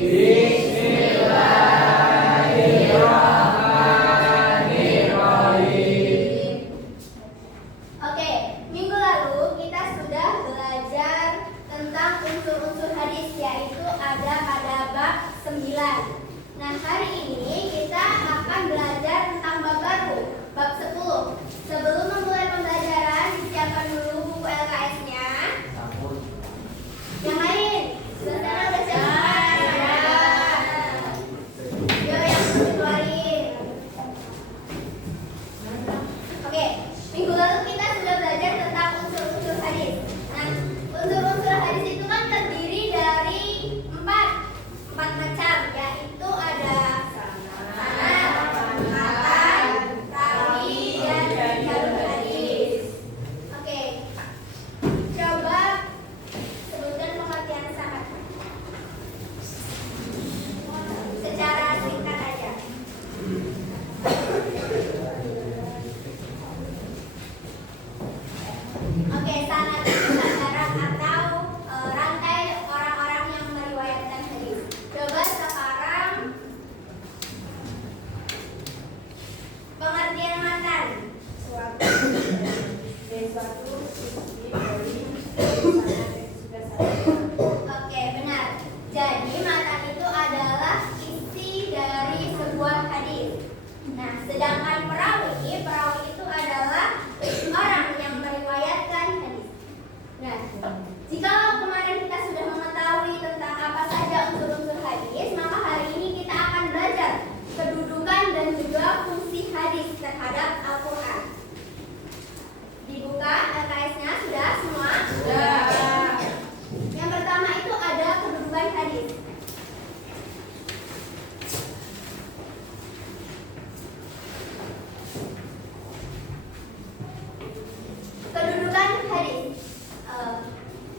Oke, minggu lalu kita sudah belajar tentang unsur-unsur hadis, yaitu ada pada bab 9. Nah, hari ini kita akan belajar tentang bab baru, bab 10. Sebelum memulai pembelajaran, disiapkan dulu buku LKS-nya. Yang lain, saudara udah siap? Yo, yang dikeluarin. Oke, minggu lalu kita sudah belajar tentang unsur-unsur hadis. Nah, unsur-unsur hadis itu kan terdiri dari empat macam, yaitu ada sanad, matan, rawi, dan jalur hadis. Oke, coba sebutkan pengertian sanad secara singkat aja. Oke, sanad itu sandaran atau rantai orang-orang yang meriwayatkan hadis. Coba sekarang pengertian matan. Oke, benar. Jadi matan itu adalah isi dari sebuah hadis. Nah, sedangkan perawi itu adalah orang yang meriwayatkan hadis. Nah, jika kemarin kita sudah mengetahui tentang apa saja unsur-unsur hadis, maka hari ini kita akan belajar kedudukan dan juga fungsi hadis terhadap Al-Quran. Dibuka LKS-nya sudah semua? Sudah. Yang pertama itu ada kedudukan hadis. Kedudukan hadis.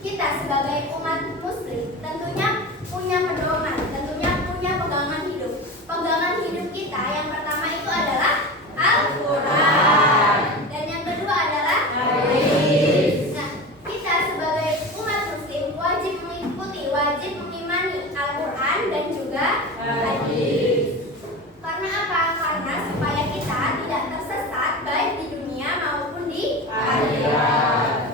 Kita sebagai umat muslim tentunya punya pedoman, tentunya punya pegangan hidup. Pegangan hidup kita yang pertama itu adalah Al-Quran, dan yang kedua adalah hadis. Nah, kita sebagai umat muslim wajib mengikuti, wajib mengimani Al-Quran dan juga hadis. Karena apa? Karena supaya kita tidak tersesat baik di dunia maupun di akhirat.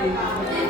Amin.